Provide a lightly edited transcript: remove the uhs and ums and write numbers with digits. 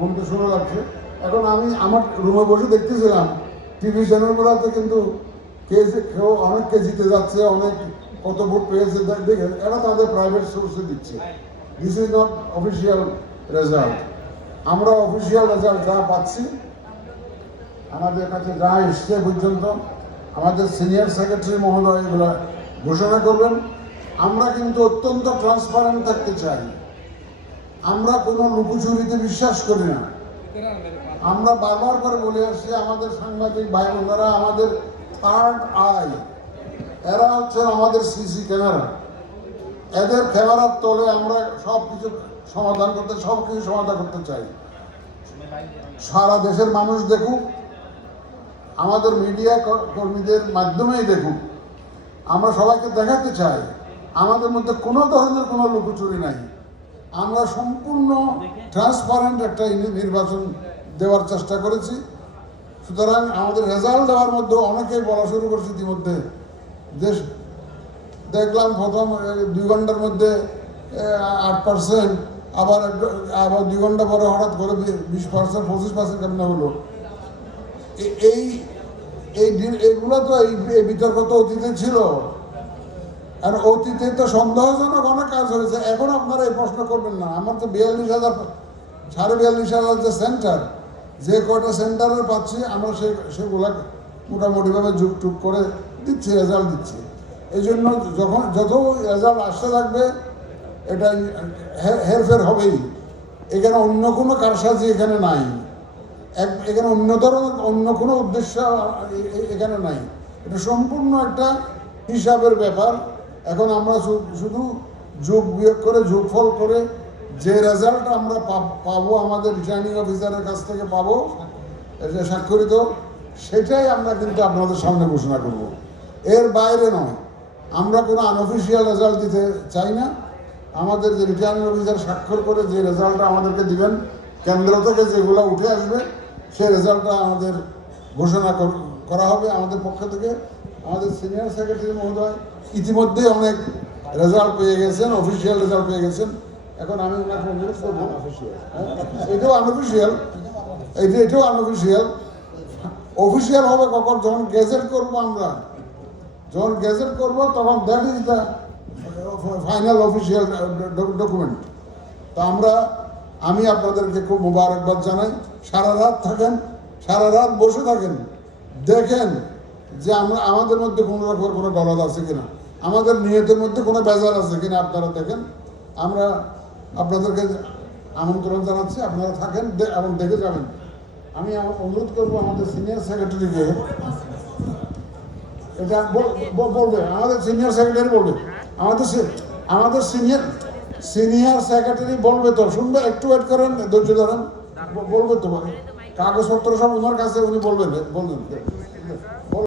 মন তো শুনে লাগছে। এখন আমি আমার রুমে বসে দেখতেছিলাম টিভি চ্যানেলগুলোতে কিন্তু কেউ অনেককে জিতে যাচ্ছে, অনেক কত ভোট পেয়েছে দেখে এরা তাদের প্রাইভেট সোর্সে দিচ্ছে। This is not official result. আমরা অফিসিয়াল রেজাল্ট যা পাচ্ছি, আমাদের কাছে যা এসছে পর্যন্ত আমাদের সিনিয়র সেক্রেটারি মহোদয় এগুলো ঘোষণা করবেন। আমরা কিন্তু অত্যন্ত ট্রান্সপারেন্ট থাকতে চাই। আমরা কোনো লুকোচুরিতে বিশ্বাস করি না। আমরা বারবার করে বলে আসছি, আমাদের সাংবাদিক ভাই বোনেরা আমাদের থার্ড আই, এরা হচ্ছে আমাদের সিসি ক্যামেরা। এদের ক্যামেরার তলে আমরা সব কিছু সমাধান করতে চাই। সারা দেশের মানুষ দেখুক, আমাদের মিডিয়া কর্মীদের মাধ্যমেই দেখুক। আমরা সবাইকে দেখাতে চাই আমাদের মধ্যে কোনো ধরনের কোনো লুকোচুরি নাই। আমরা সম্পূর্ণ ট্রান্সপারেন্ট একটা নির্বাচন দেওয়ার চেষ্টা করেছি। সুতরাং আমাদের রেজাল্ট দেওয়ার মধ্যে অনেকেই বলা শুরু করছে ইতিমধ্যে। দেশ দেখলাম প্রথম 2 ঘন্টার মধ্যে 8%, আবার 2 ঘন্টা পরে হঠাৎ করে 20%, 25% কেমন হলো। এইগুলো তো এই বিতর্ক তো অতীতে ছিল, আর অতীতে তো সন্দেহজনক অনেক কাজ হয়েছে। এখন আপনারা এই প্রশ্ন করবেন না। আমার তো 42,000, 42,500 যে সেন্টার, যে কয়টা সেন্টারে পাচ্ছি আমরা সেগুলা মোটামুটিভাবে যুগ করে দিচ্ছি, রেজাল্ট দিচ্ছি। এই জন্য যত রেজাল্ট আসতে থাকবে এটা হেরফের হবেই। এখানে অন্য কোনো কারসাজি এখানে নাই, এখানে অন্য কোনো উদ্দেশ্য এখানে নাই। এটা সম্পূর্ণ একটা হিসাবের ব্যাপার। এখন আমরা শুধু যোগ বিয়োগ করে, যোগফল করে যে রেজাল্ট আমরা পাবো, আমাদের রিটার্নিং অফিসারের কাছ থেকে পাবো যে স্বাক্ষরিত, সেটাই আমরা কিন্তু আপনাদের সামনে ঘোষণা করব। এর বাইরে নয়। আমরা কোনো আনঅফিসিয়াল রেজাল্ট দিতে চাই না। আমাদের যে রিটার্নিং অফিসার স্বাক্ষর করে যে রেজাল্টটা আমাদেরকে দিবেন, কেন্দ্র থেকে যেগুলো উঠে আসবে সেই রেজাল্টটা আমাদের ঘোষণা করা হবে আমাদের পক্ষ থেকে। আমাদের সিনিয়র সেক্রেটারি মহোদয় ইতিমধ্যে অনেক রেজাল্ট পেয়ে গেছেন, অফিসিয়াল রেজাল্ট পেয়ে গেছেন। এখন আমি ওনাকে অনুরোধ করবো, এটাও আনঅফিসিয়াল, এটাও আনঅফিসিয়াল। অফিসিয়াল হবে কখন? যখন গেজেট করবো আমরা, যখন গেজেট করবো তখন that is the final official document. তা আমি আপনাদেরকে খুব মোবারকবাদ জানাই। সারা রাত থাকেন, সারা রাত বসে থাকেন, দেখেন যে আমাদের মধ্যে কোনো রকমের কোনো গলদ আছে কিনা, আমাদের নিয়তের মধ্যে কোনো বেজার আছে কিনা আপনারা দেখেন। আমরা আপনাদেরকে আমন্ত্রণ জানাচ্ছি, আপনারা থাকেন এবং দেখে যাবেন। আমি অনুরোধ করবো আমাদের সিনিয়র সেক্রেটারিকে, এটা বলবে আমাদের সিনিয়র সেক্রেটারি বলবে, আমাদের সিনিয়র সেক্রেটারি বলবে তো, শুনবে, একটু ওয়েট করেন, ধৈর্য ধরেন, বলবে তো, কাগজপত্র সব ওনার কাছে, উনি বলবেন।